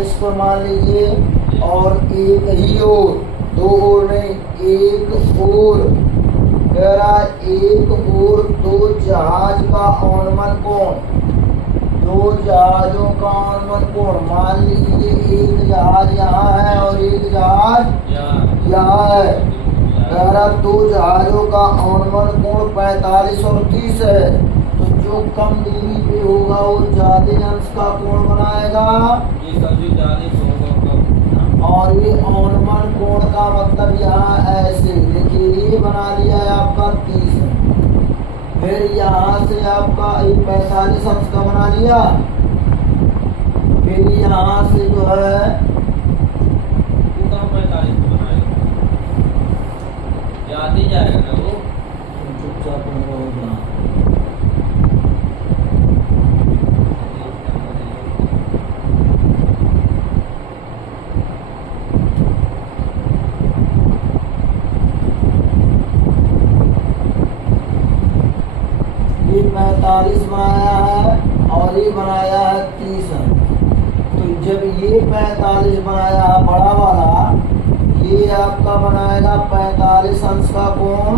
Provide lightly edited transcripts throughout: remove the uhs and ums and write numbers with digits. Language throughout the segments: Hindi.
इस पर मान लीजिए और एक ही ओर, दो ओर नहीं, एक ओर। कह रहा एक ओर दो जहाज का औनमन कोण, दो जहाजों का औनमन कोण। मान लीजिए एक जहाज यहाँ है और एक जहाज यहाँ है। कह रहा दो जहाजों का औनमन कोण 45 और 30 है। तो जो कम दूरी पे होगा वो ज्यादा अंश का कोण बनाएगा, और ये औनमन कोण का मतलब यहाँ ऐसे देखिए, ये बना लिया है आपका 30, फिर यहाँ से आपका 45 अंश का बना लिया, फिर यहाँ से जो है 45 बनाएगा, याद ही जाएगा ना वो। चुपचाप होगा। ये 45 बनाया है और ये बनाया है 30। तो जब ये 45 बनाया है बड़ा वाला, ये आपका बनाएगा 45 अंश का कोण,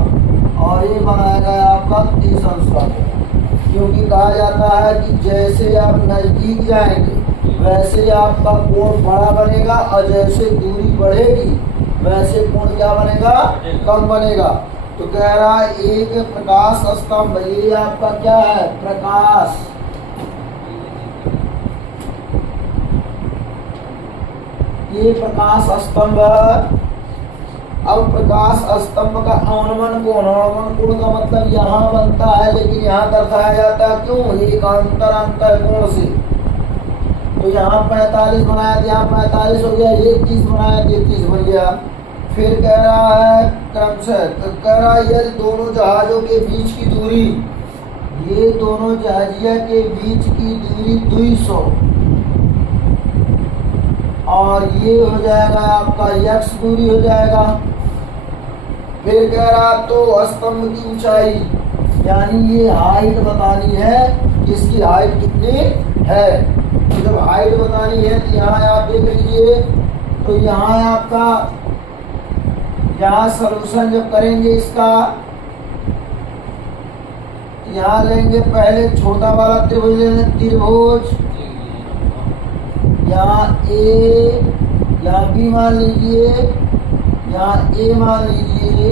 और ये बनाएगा आपका 30 अंश का कोण। क्योंकि कहा जाता है कि जैसे आप नजदीक जाएंगे वैसे आपका कोण बड़ा बनेगा, और जैसे दूरी बढ़ेगी वैसे कोण क्या बनेगा, कम बनेगा। तो कह रहा है एक प्रकाश स्तंभ, ये आपका क्या है, प्रकाश, ये प्रकाश स्तंभ। अब प्रकाश स्तंभ का औनमन कोण, औनमन कोण का मतलब यहाँ बनता है, लेकिन यहाँ दर्शाया जाता है क्यों, एक अंतर कोण से। तो यहाँ 45 बनाया था, यहाँ 45 हो गया, ये 30 बनाया, 30 बन गया। फिर कह रहा है क्रमशः, तो कह रहा है यदि दोनों जहाजों के बीच की दूरी, ये दोनों जहाजिया के बीच की दूरी 200, और ये हो जाएगा आपका x दूरी हो जाएगा। फिर कह रहा तो स्तंभ की ऊंचाई, यानी ये हाइट बतानी है, इसकी हाइट कितनी है। तो जब हाइट बतानी है तो यहाँ आप देख लीजिए, तो यहाँ आपका यहाँ सॉल्यूशन जब करेंगे इसका, यहाँ लेंगे पहले छोटा वाला त्रिभुज लेंगे, त्रिभुज यहाँ ए, यहाँ बी मान लीजिए, यहाँ ए मान लीजिए,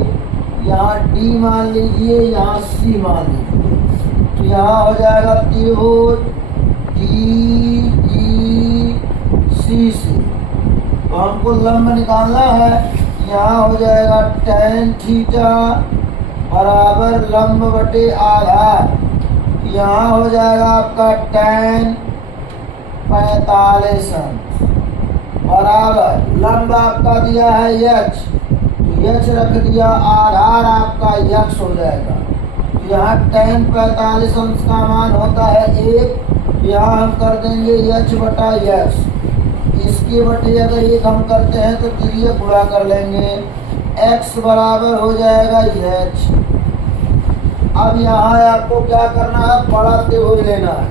यहाँ डी मान लीजिए, यहाँ सी मान लीजिए। तो यहाँ हो जाएगा त्रिभुज डी ई सी से। तो हमको लंब निकालना है, यहाँ हो जाएगा tan थीटा बराबर लंब बटे आधार। यहाँ हो जाएगा आपका tan 45 अंश बराबर लंब आपका दिया है h, तो h रख दिया, आधार आपका x हो जाएगा। तो यहाँ tan 45 अंश का मान होता है 1, यहाँ हम कर देंगे h बटा x। इसके बटे अगर एक हम करते हैं तो तिर्यक गुणा कर लेंगे, x बराबर हो जाएगा h। अब यहाँ आपको क्या करना है, बड़ा त्रिभुज लेना है।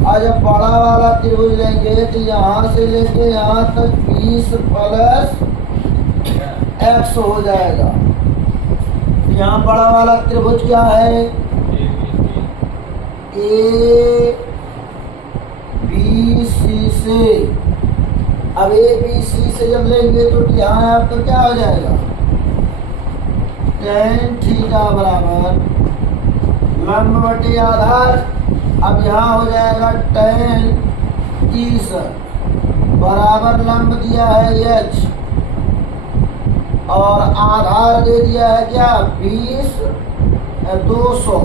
और जब बड़ा वाला त्रिभुज लेंगे तो यहाँ से लेके यहाँ तक 20 प्लस x हो जाएगा। यहाँ बड़ा वाला त्रिभुज क्या है, ए बी सी से। अब ए बी सी से जब लेंगे तो यहाँ आपका क्या हो जाएगा, tan थीटा बराबर लंब बटे आधार। अब यहाँ हो जाएगा tan 30 बराबर लंब दिया है h, और आधार दे दिया है क्या 20 200,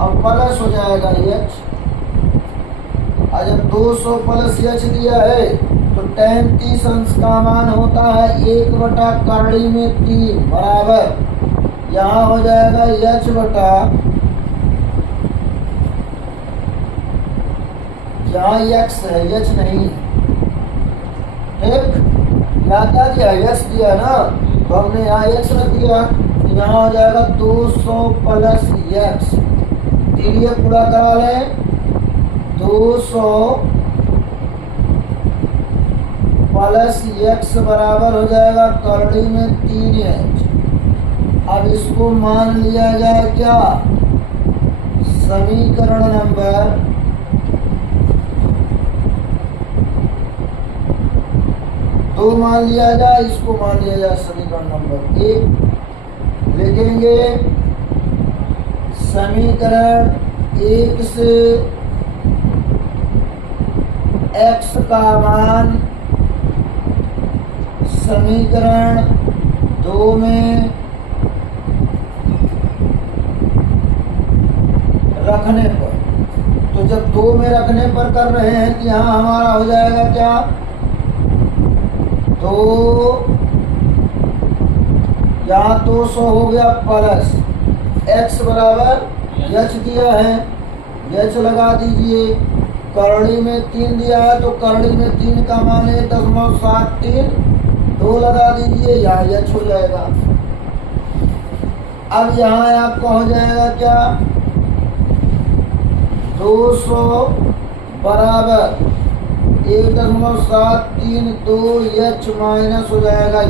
अब प्लस हो जाएगा h। और जब 200 प्लस h दिया है तो tan 30 अंश का मान होता है 1 बटा करड़ी में 3 बराबर, यहाँ हो जाएगा h बटा, यहाँ x है h नहीं, ठीक, यहाँ क्या दिया x दिया ना, तो हमने यहाँ x रख दिया। यहाँ हो जाएगा 200 प्लस x, तिर्यक पूरा करा लें, 200 प्लस x बराबर हो जाएगा करड़ी में 3h। अब इसको मान लिया जाए क्या, समीकरण नंबर 2 मान लिया जाए, इसको मान लिया जाए समीकरण नंबर 1। लिखेंगे समीकरण 1 से x का मान समीकरण 2 में रखने पर, तो जब 2 में रखने पर कर रहे हैं कि यहाँ हमारा हो जाएगा क्या, तो यहाँ 200 हो गया प्लस x बराबर h दिया है, h लगा दीजिए। करड़ी में 3 दिया है तो करड़ी में 3 का मान है 0.73, 2 लगा दीजिए, यहाँ h हो जाएगा। अब यहाँ आपका हो जाएगा क्या, 200 बराबर 1.732h माइनस हो जाएगा h।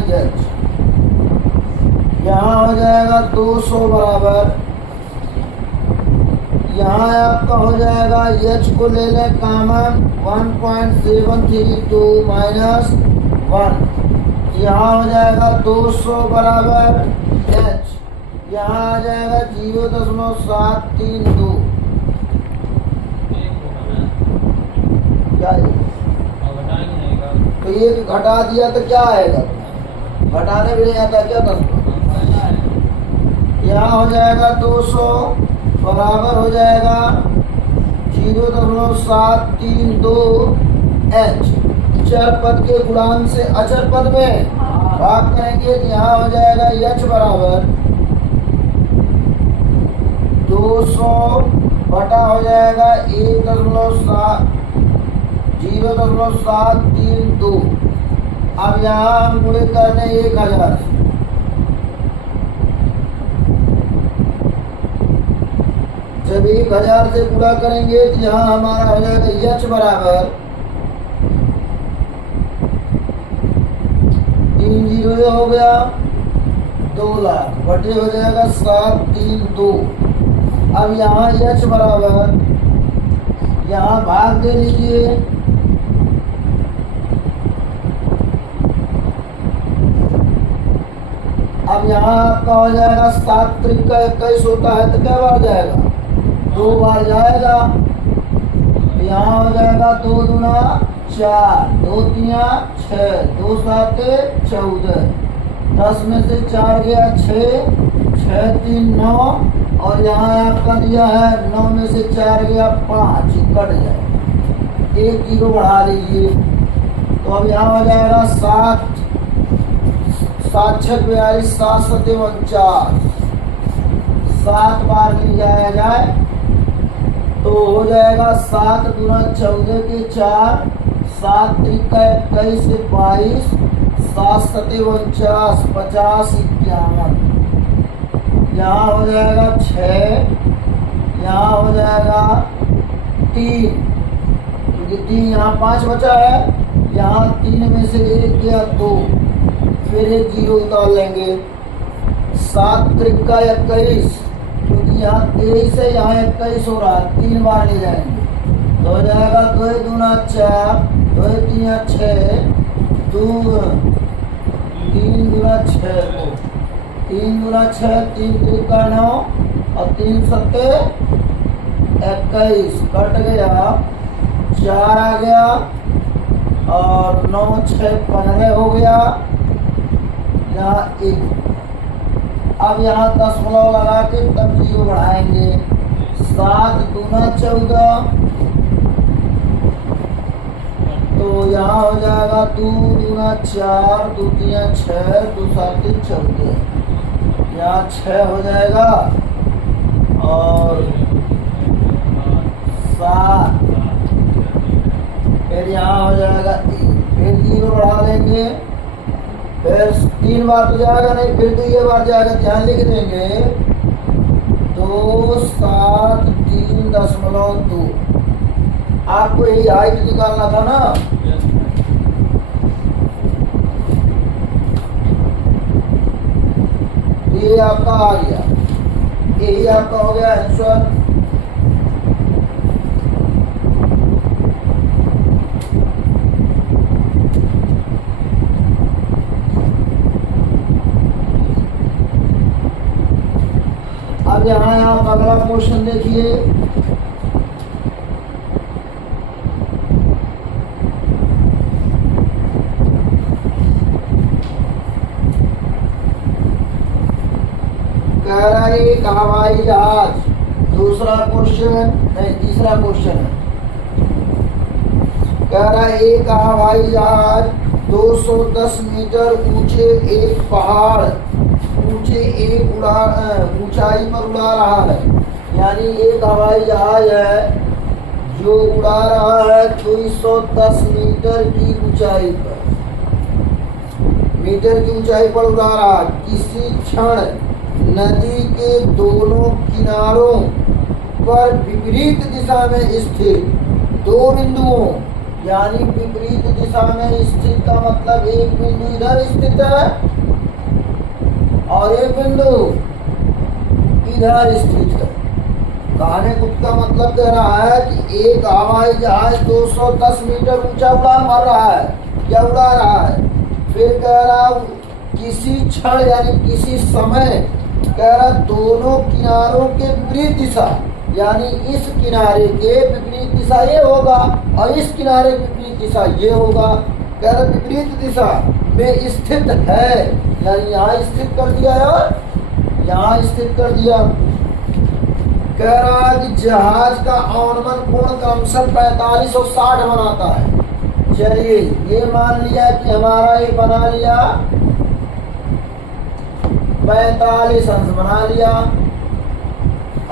यहाँ हो जाएगा 200 बराबर, यहाँ आपका हो जाएगा h को ले लें कामन 1.732 माइनस 1, यहाँ हो जाएगा 200 बराबर h, यहाँ आ जाएगा 0.732। क्या है? तो ये घटा दिया तो क्या आएगा, घटाने भी नहीं आता क्या करना। यहाँ हो जाएगा 200 बराबर हो जाएगा 0.732h। चर पद के गुणांक से अचर पद में भाग करेंगे तो यहाँ हो जाएगा h बराबर 200 बटा हो जाएगा 0.732। अब यहाँ हम गुणित करते हैं 1000 से, जब 1000 से गुणा करेंगे तो यहाँ हमारा हो जाएगा h बराबर 3 0 हो गया 2 लाख बटे हो जाएगा 732। अब यहाँ h बराबर, यहाँ भाग दे लीजिए, अब यहाँ आपका हो जाएगा 7 त्रिक का 21 होता है तो क्या बार जाएगा, 2 बार जाएगा। यहाँ हो जाएगा 2 दूना 4, 2 तिया 6, 2 साते 14, 10 में से 4 गया 6, 6 3 9, और यहाँ आपका दिया है 9 में से 4 गया 5, कट जाए, 1 0 बढ़ा लीजिए। तो अब यहाँ हो जाएगा 7 7 6 42 7 7 49, 7 बार ले जाया जाए तो हो जाएगा 7 दूना 14 के 4, 7 त्रिक का 21 से 22, 7 7 49 50 51। यहाँ हो जाएगा 6, यहाँ हो जाएगा 3, क्योंकि 3 यहाँ 5 बचा है, यहाँ 3 में से 1 गया 2, फिर 1 0 उतार लेंगे। 7 त्रिक का 21, क्योंकि यहाँ 23 है, यहाँ 21 हो रहा है, 3 बार ले जाएंगे तो हो जाएगा 2 दूना 4, 2 3 6, 2 3 दूना 6, 3 दूना 6, 3 त्रिक का 9 और 3 सत्ते 21, कट गया 4 आ गया और 9 6 15 हो गया, यहाँ 1। अब यहाँ दशमलव लगा के तब 0 बढ़ाएंगे, 7 दूना 14, तो यहाँ हो जाएगा 2 दूना 4, 2 तिया 6, 2 सात 14, यहाँ 6 हो जाएगा और 7, फिर यहाँ हो जाएगा 1, फिर 0 बढ़ा लेंगे, फिर 3 बार तो जाएगा नहीं, फिर तो ये बार जाएगा, ध्यान लिख देंगे 273.2। आपको यही हाइट निकालना था ना, आपका आ गया, यही आपका हो गया आंसर। अब यहाँ आप अगला क्वेश्चन देखिए। कह रहा है एक हवाई जहाज, दूसरा क्वेश्चन नहीं तीसरा क्वेश्चन है। कह रहा है एक हवाई जहाज 210 मीटर ऊंचे एक पहाड़ ऊंचाई पर उड़ा रहा है। यानी एक हवाई जहाज है जो उड़ा रहा है 210 मीटर की ऊंचाई पर, उड़ा रहा है। किसी क्षण नदी के दोनों किनारों पर विपरीत दिशा में स्थित दो बिंदुओं, यानी विपरीत दिशा में स्थित का मतलब एक बिंदु इधर स्थित है और एक बिंदु इधर स्थित है। कहने कुछ का मतलब कह रहा है कि एक हवाई जहाज 210 मीटर ऊंचा उड़ान मार रहा है, क्या उड़ा रहा है। फिर कह रहा किसी क्षण यानी किसी समय, कह रहा दोनों किनारों के विपरीत दिशा, यानी इस किनारे के विपरीत दिशा ये होगा और इस किनारे की विपरीत दिशा ये होगा। कह रहा विपरीत दिशा में स्थित है, यानी यहाँ स्थित कर दिया और यहाँ स्थित कर दिया। कह रहा है कि जहाज का अवनमन कोण क्रमशः 45 और 60 बनाता है। चलिए ये मान लिया कि हमारा ये बना लिया 45 अंश बना लिया।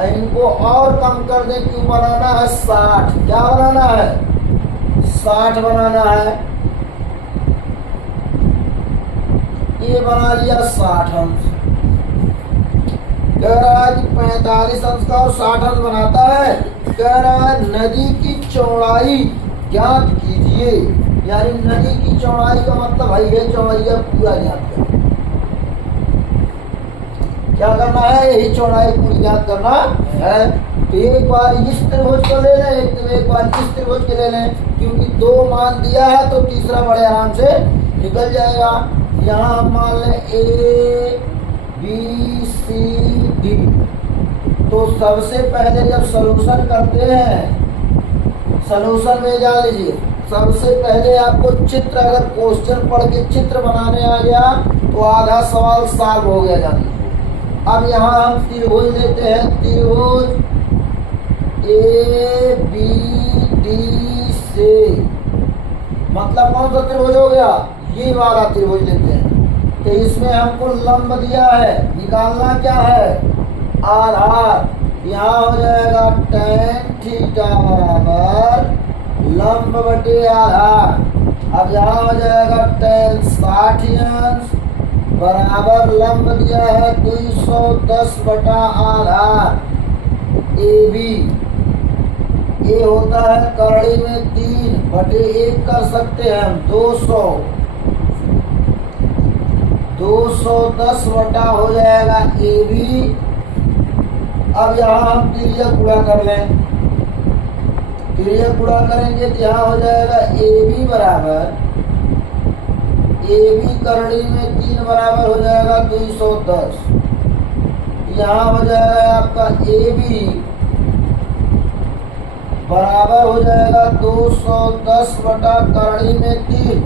इनको और कम कर दें, क्यों बनाना है 60, क्या बनाना है 60 बनाना है। ये बना लिया 60 अंश। कह रहा है कि 45 अंश का और 60 अंश बनाता है। कह रहा है नदी की चौड़ाई ज्ञात कीजिए, यानी नदी की चौड़ाई का मतलब है ये चौड़ाई पूरा ज्ञात करना। क्या करना है, यही चौड़ाई पूरी ज्ञात करना है। तो एक बार इस त्रिभुज को ले लें, एक बार इस त्रिभुज के ले लें, क्योंकि 2 मान दिया है तो तीसरा बड़े आराम से निकल जाएगा। यहाँ हम मान लें A B C D। तो सबसे पहले जब सॉल्यूशन करते हैं, सॉल्यूशन में जा लीजिए, सबसे पहले आपको चित्र, अगर क्वेश्चन पढ़ के चित्र बनाने आ गया तो आधा सवाल सॉल्व हो गया जान लीजिए। अब यहाँ हम त्रिभुज लेते हैं, त्रिभुज A B D C, मतलब कौन सा त्रिभुज हो गया, ये वाला त्रिभुज लेते हैं। तो इसमें हमको लंब दिया है, निकालना क्या है आधार। यहाँ हो जाएगा tan थीटा बराबर लंब बटे आधार। अब यहाँ हो जाएगा tan 60 अंश बराबर लंब दिया है 210 बटा आधार AB। ये होता है करड़ी में 3 बटे 1 कर सकते हैं हम 210 बटा हो जाएगा AB। अब यहाँ हम तिर्यक गुणा कर लें, तिर्यक गुणा करेंगे तो यहाँ हो जाएगा AB बराबर, AB करड़ी में 3 बराबर हो जाएगा 210। यहाँ हो जाएगा आपका AB बराबर हो जाएगा 210 बटा करड़ी में 3,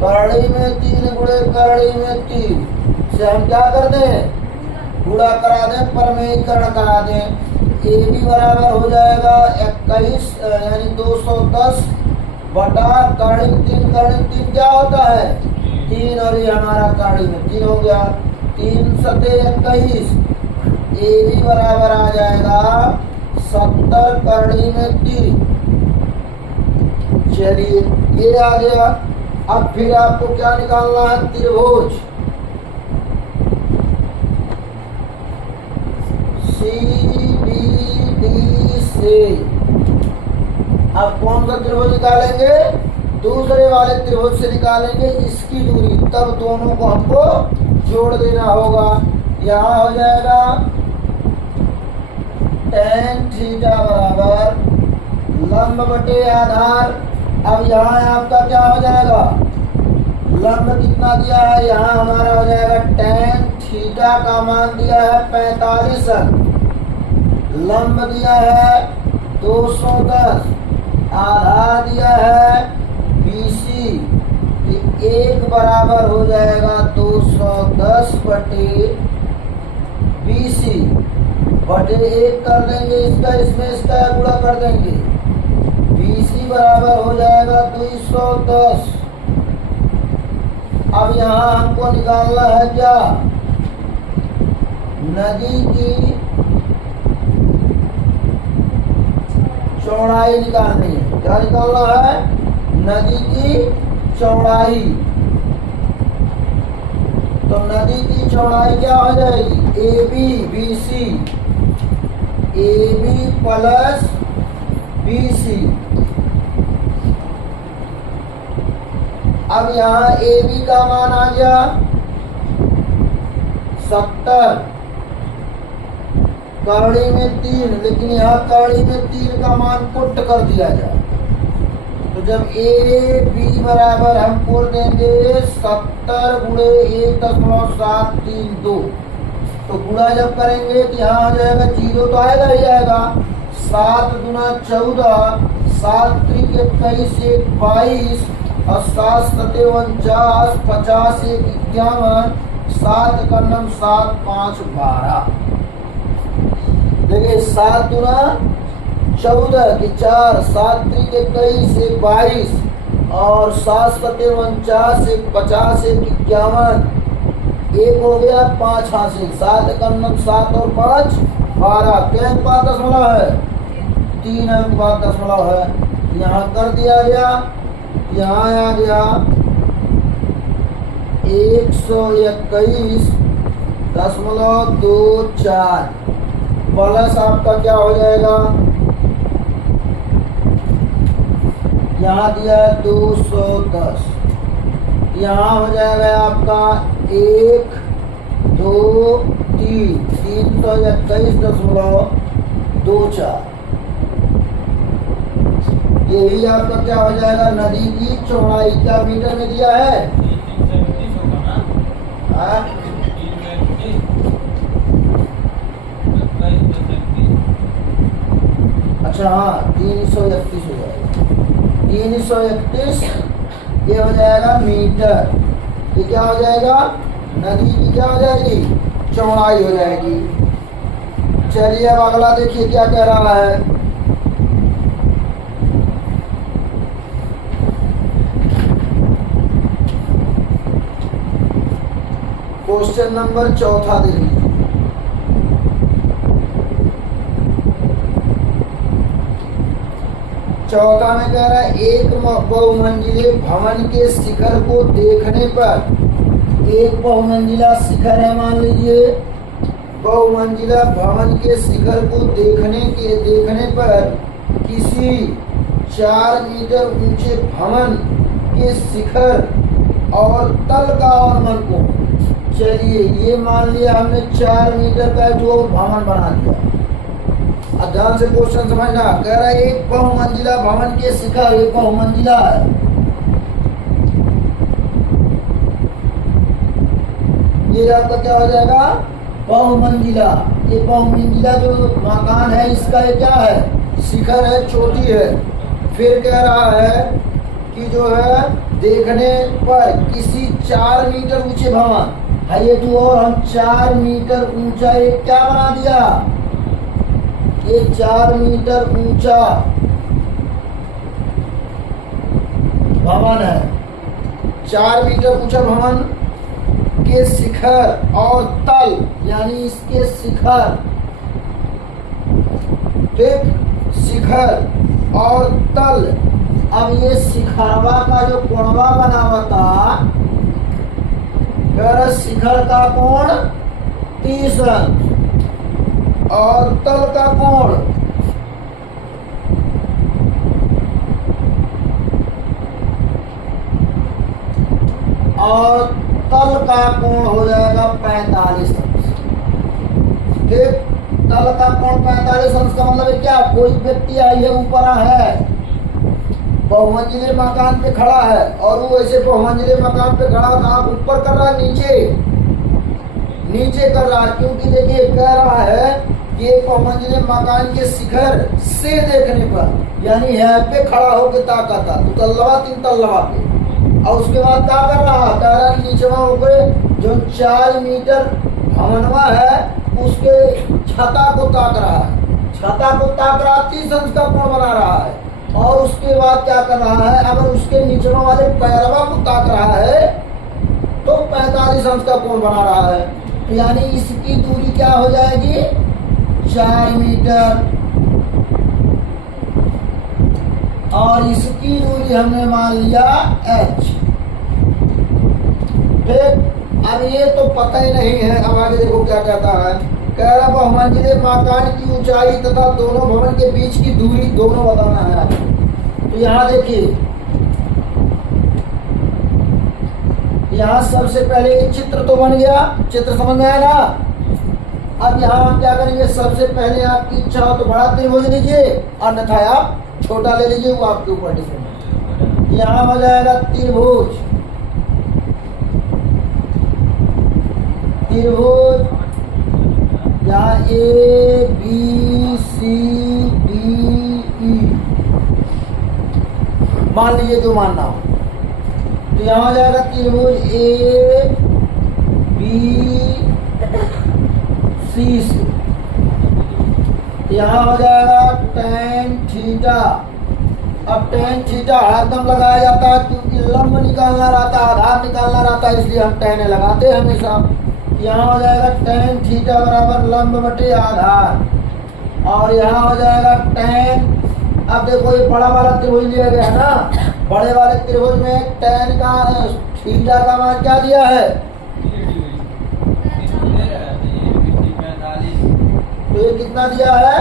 करड़ी में 3 गुणे करड़ी में 3 से हम क्या कर दें, गुणा करा दें, परमेयीकरण करा दें। AB बराबर हो जाएगा 21 यानी 210 बटा करड़ी में 3, करड़ी में 3 क्या होता है 3, और ये हमारा करड़ी में 3 हो गया, 3 सते 21। AB बराबर आ जाएगा 70 करड़ी में 3। चलिए ये आ गया। अब फिर आपको क्या निकालना है, त्रिभुज CBD से। अब कौन सा त्रिभुज निकालेंगे, दूसरे वाले त्रिभुज से निकालेंगे इसकी दूरी, तब दोनों को हमको जोड़ देना होगा। यहाँ हो जाएगा tan थीटा बराबर लंब बटे आधार। अब यहाँ आपका क्या हो जाएगा, लंब कितना दिया है, यहाँ हमारा हो जाएगा tan थीटा का मान दिया है 45 अंक, लंब दिया है 210, आधार दिया है BC, एक बराबर हो जाएगा 210 बटे BC बटे एक कर देंगे, इसका इसमें इसका गुणा कर देंगे, BC बराबर हो जाएगा 210। अब यहाँ हमको निकालना है क्या, नदी की चौड़ाई निकालनी है। क्या निकालना है, नदी की चौड़ाई। तो नदी की चौड़ाई क्या हो जाएगी, AB BC, AB plus BC। अब यहाँ AB का मान आ गया 70, करड़ी में 3, लेकिन यहाँ करड़ी में 3 का मान पुट कर दिया जाए। तो जब AB बराबर हम बोल देंगे 70 गुणे 1.732, तो गुणा जब करेंगे तो यहाँ आ जाएगा 0 तो आएगा ही आएगा, 7 दूना 14, 7 त्रिक 21, 1 22, और 7 सते 49, 50 1 51, 7 कन्नम 7 5 12। देखिए 7 दूना 14 की 4, 7 त्रिक 21, 1 22, और 7 सते 49, 1 50, 1 51, एक हो गया 5 हासिल, 7 कन्नम 7 और 5 12। क्या अंक बाद दशमलव है, 3 अंक बाद दशमलव है। यहाँ कर दिया गया, यहाँ आ गया 121.24 प्लस आपका क्या हो जाएगा, यहाँ दिया है 210, यहाँ हो जाएगा आपका 1 2 3 321.24। यही आपका क्या हो जाएगा, नदी की चौड़ाई। क्या मीटर में दिया है, 337 होगा ना, हाँ? 337, अच्छा हाँ 331 हो जाएगा, 331 ये हो जाएगा मीटर। ये क्या हो जाएगा, नदी की क्या हो जाएगी, चौड़ाई हो जाएगी। चलिए अब अगला देखिए क्या कह रहा है। क्वेश्चन नंबर 4 दे लीजिए। चौथा में कह रहा है एक बहुमंजिले भवन के शिखर को देखने पर, एक बहुमंजिला शिखर है मान लीजिए, बहुमंजिला भवन के शिखर को देखने पर किसी 4 मीटर ऊंचे भवन के शिखर और तल का अवनमन को, चलिए ये मान लिया हमने 4 मीटर का जो भवन बना दिया। अब ध्यान से क्वेश्चन समझना, कह रहा है एक बहुमंजिला भवन के शिखर, एक बहुमंजिला है, ये आपका क्या हो जाएगा, बहुमंजिला। ये बहुमंजिला जो मकान है इसका ये क्या है, शिखर है, चोटी है। फिर कह रहा है कि जो है देखने पर किसी 4 मीटर ऊंचे भवन है, ये तो और हम 4 मीटर ऊंचा एक क्या बना दिया, ये 4 मीटर ऊंचा भवन है, 4 मीटर ऊंचा भवन के शिखर और तल, यानी इसके शिखर, ठीक, शिखर और तल। अब ये शिखरवा का जो कोणवा बना हुआ था, शिखर का कोण 30 अंश और तल का कोण हो जाएगा 45 अंश। ठीक। तल का कोण 45 अंश का मतलब है क्या, कोई व्यक्ति है ऊपर है, बहुमंजिले मकान पे खड़ा है और वो ऐसे बहुमंजिले मकान पे खड़ा कहाँ ऊपर कर रहा है, नीचे कर रहा है, क्योंकि देखिए कह रहा है कि एक बहुमंजिले मकान के शिखर से देखने पर यानी है पे खड़ा होकर ताका था तो तल्लवा 3 तल्लवा पे, और उसके बाद क्या कर रहा, कह रहा नीचे ऊपर जो 4 मीटर भवनवा है उसके छता को ताक रहा है, छता को ताक रहा 30 अंश का कोण बना रहा है, और उसके बाद क्या कर रहा है, अगर उसके नीचे वाले पैरवा को ताक रहा है तो 45 अंश का कोण बना रहा है, तो यानी इसकी दूरी क्या हो जाएगी 4 मीटर, और इसकी दूरी हमने मान लिया h। ठीक। अब ये तो पता ही नहीं है, अब आगे देखो क्या कहता है, कह रहा बहुमंजिले मकान की ऊंचाई तथा दोनों भवन के बीच की दूरी दोनों बताना है आपको। तो यहाँ देखिए, यहाँ सबसे पहले एक चित्र तो बन गया, चित्र समझ में आया ना। अब यहाँ हम क्या करेंगे, सबसे पहले आपकी इच्छा हो तो बड़ा त्रिभुज लीजिए, अन्यथा आप छोटा ले लीजिए, वो आपके ऊपर डिपेंड। यहाँ हो जाएगा त्रिभुज, यहाँ A B C D E मान लीजिए जो मानना हो, तो यहाँ हो जाएगा त्रिभुज ए बी सी से, यहाँ हो जाएगा tan थीटा। अब tan थीटा हरदम लगाया जाता है क्योंकि लंब निकालना रहता है, आधार निकालना रहता है, इसलिए हम tan लगाते हैं हमेशा। यहाँ हो जाएगा tan थीटा बराबर लंब बटे आधार, और यहाँ हो जाएगा tan, अब देखो ये बड़ा वाला त्रिभुज लिया गया ना, बड़े वाले त्रिभुज में tan का थीटा का मान क्या दिया है, तो ये कितना दिया है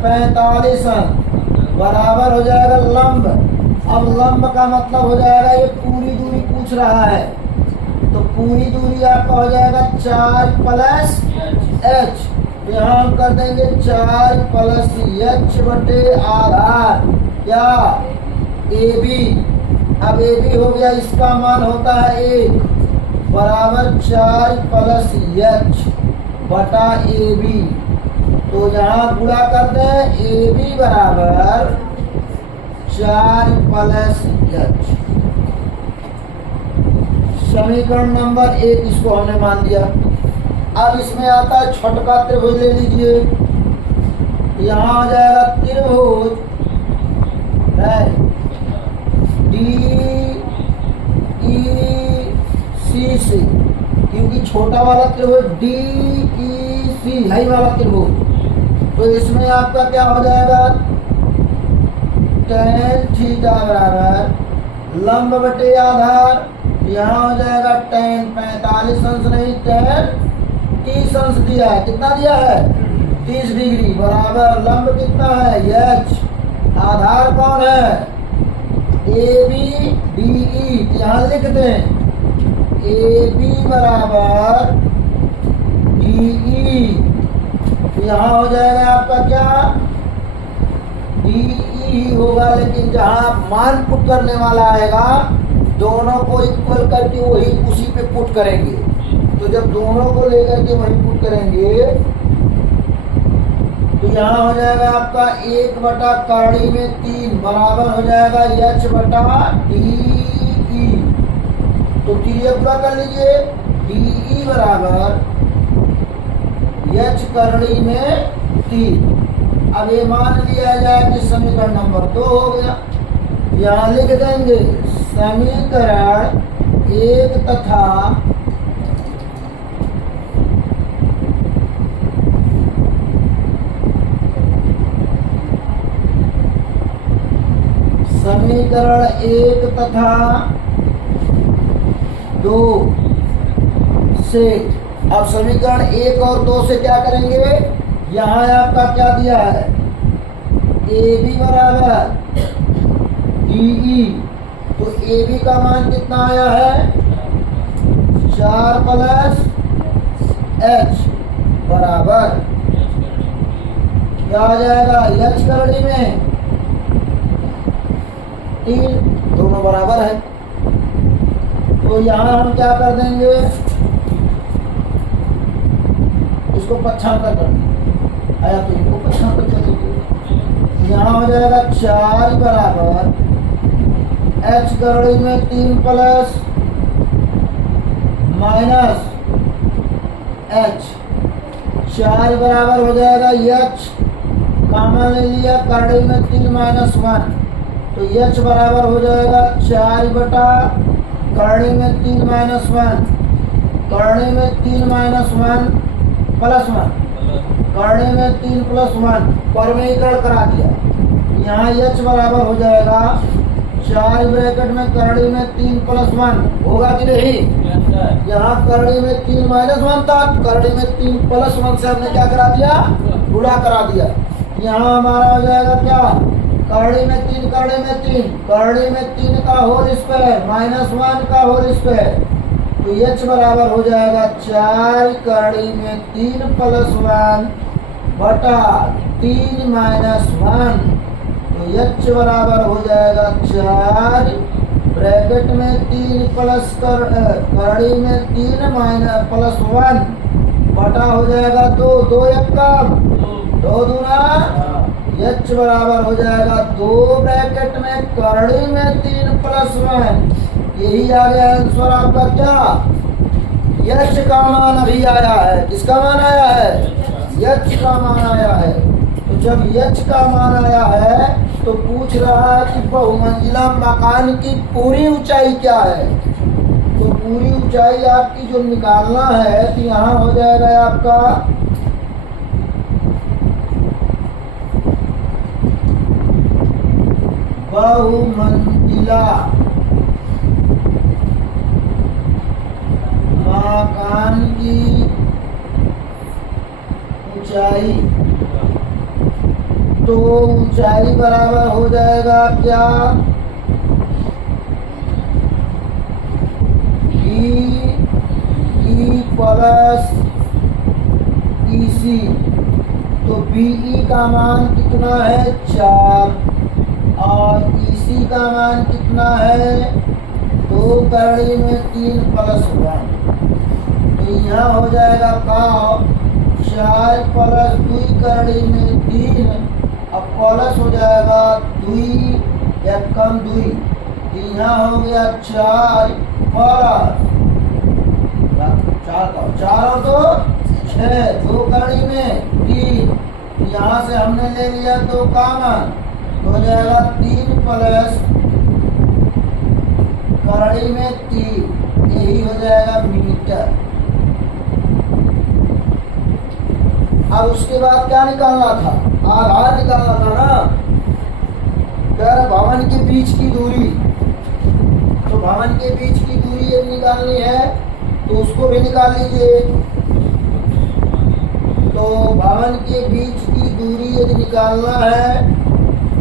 45 अंश बराबर हो जाएगा लंब। अब लंब का मतलब हो जाएगा ये पूरी दूरी पूछ रहा है, तो पूरी दूरी आपका हो जाएगा 4 प्लस h, तो यहाँ हम कर देंगे 4 प्लस h बटे आधार या AB। अब AB हो गया, इसका मान होता है 1 बराबर 4 प्लस h बटा AB, तो यहाँ गुणा कर दें AB बराबर 4 प्लस h। समीकरण नंबर 1 इसको हमने मान दिया। अब इसमें आता है छोटका त्रिभुज ले लीजिए, यहाँ आ जाएगा त्रिभुज डी ई सी से, क्योंकि छोटा वाला त्रिभुज डी ई सी है वाला त्रिभुज, तो इसमें आपका क्या हो जाएगा tan थीटा बराबर लंब बटे आधार, यहाँ हो जाएगा tan 45 अंश नहीं tan 30 अंश दिया है, कितना दिया है 30 डिग्री बराबर लंब कितना है h, आधार कौन है AB DE, यहाँ लिख दें AB बराबर DE, तो यहाँ हो जाएगा आपका क्या DE होगा, लेकिन जहाँ मान पुट करने वाला आएगा दोनों को इक्वल करके वही उसी पे पुट करेंगे, तो जब दोनों को लेकर के वही पुट करेंगे तो यहाँ हो जाएगा आपका 1 बटा करड़ी में 3 बराबर हो जाएगा h बटा DE, तो क्रिया पूरा कर लीजिए DE बराबर h करड़ी में 3। अब ये मान लिया जाए कि समीकरण नंबर 2 हो गया, यहाँ लिख देंगे समीकरण 1 तथा समीकरण 1 तथा 2 से, अब समीकरण 1 और 2 से क्या करेंगे, यहाँ आपका क्या दिया है AB बराबर DE, तो AB का मान कितना आया है 4 प्लस h बराबर क्या आ जाएगा, h करड़ी में 3, दोनों बराबर है। तो यहाँ हम क्या कर देंगे, इसको पक्षांतर कर देंगे, आया तो इनको पक्षांतर कर देंगे। यहाँ हो जाएगा 4 बराबर h करड़ी में 3 प्लस माइनस h, 4 बराबर हो जाएगा h, कॉमन ले लिया, करड़ी में 3 माइनस 1, तो h बराबर हो जाएगा 4 बटा करड़ी में 3 माइनस 1, करड़ी में 3 माइनस 1 प्लस 1, करड़ी में 3 प्लस 1, परमीकरण करा दिया। यहाँ h बराबर हो जाएगा 4 ब्रैकेट में करड़ी में 3 प्लस 1 होगा कि नहीं। यहाँ करड़ी में 3 माइनस 1 था, करड़ी में 3 प्लस 1 से हमने क्या करा दिया, गुणा करा दिया। यहाँ हमारा हो जाएगा क्या, करड़ी में 3, करड़ी में 3, करड़ी में 3 का होल स्क्वायर माइनस 1 का होल स्क्वायर, तो h बराबर हो जाएगा 4 करड़ी में 3 प्लस 1 बटा 3 माइनस 1, तो h बराबर हो जाएगा 4 ब्रैकेट में 3 प्लस करड़ी में 3 माइनस प्लस 1 बटा हो जाएगा 2, 2 एक कम 2 दूना, h बराबर हो जाएगा 2 ब्रैकेट में करड़ी में 3 प्लस 1, यही आ गया आंसर आपका। क्या h का मान अभी आया है, किसका मान आया है, h का मान आया है। तो जब h का मान आया है तो पूछ रहा है कि बहुमंजिला मकान की पूरी ऊंचाई क्या है, तो पूरी ऊंचाई आपकी जो निकालना है, तो यहाँ हो जाएगा आपका बहुमंजिला मकान की ऊंचाई, तो ऊंचाई बराबर हो जाएगा क्या, ई प्लस EC, तो BE का मान कितना है 4 और EC का मान कितना है 2 करड़ी में 3 प्लस 1, तो यहाँ हो जाएगा का 4 प्लस 2 करड़ी में 3, अब प्लस हो जाएगा 2 या कम 2, यहाँ हो गया 4 प्लस 4 और 2 6, 2 करड़ी में 3, यहाँ से हमने ले लिया 2 कॉमन, तो हो जाएगा 3 प्लस करड़ी में 3, यही हो जाएगा मीटर। अब उसके बाद क्या निकालना था, आधार निकालना था ना, कर भवन के बीच की दूरी, तो भवन के बीच की दूरी यदि निकालनी है तो उसको भी निकाल लीजिए। तो भवन के बीच की दूरी यदि निकालना है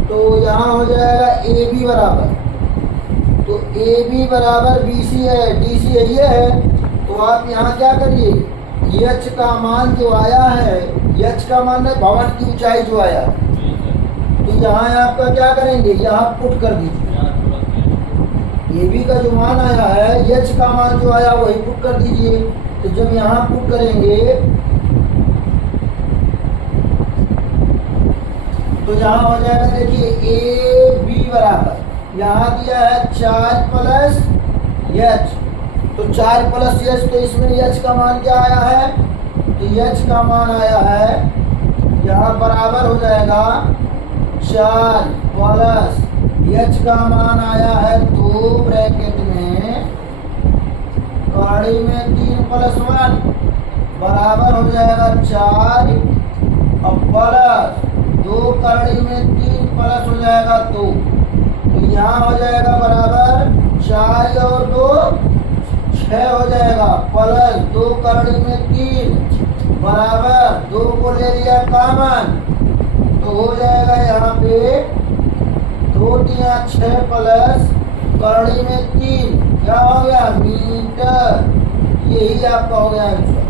तो यहाँ हो जाएगा AB बराबर, तो AB बराबर BC है, DC ये है, तो आप यहाँ क्या करिए, h का मान जो आया है, h का मान है भवन की ऊंचाई जो आया, तो यहाँ आपका क्या करेंगे, यहाँ पुट कर दीजिए। AB का जो मान आया है, h का मान जो आया वही पुट कर दीजिए। तो जब यहाँ पुट करेंगे तो यहाँ हो जाएगा, देखिए AB बराबर यहाँ दिया है 4 प्लस h, तो 4 प्लस h, तो इसमें h का मान क्या आया है, तो h का मान आया है यहाँ बराबर हो जाएगा 4 प्लस h का मान आया है 2 ब्रैकेट में कड़ी में 3 प्लस 1 बराबर हो जाएगा 4 और प्लस 2 कड़ी में 3 प्लस हो जाएगा 2, तो यहाँ हो जाएगा बराबर 4 और 2 6 हो जाएगा, प्लस 2 कड़ी में 3 बराबर 2 को ले लिया कॉमन, तो हो जाएगा यहाँ पे 2 3 6 प्लस कड़ी में 3, क्या हो गया मीटर, यही आपका हो गया आंसर।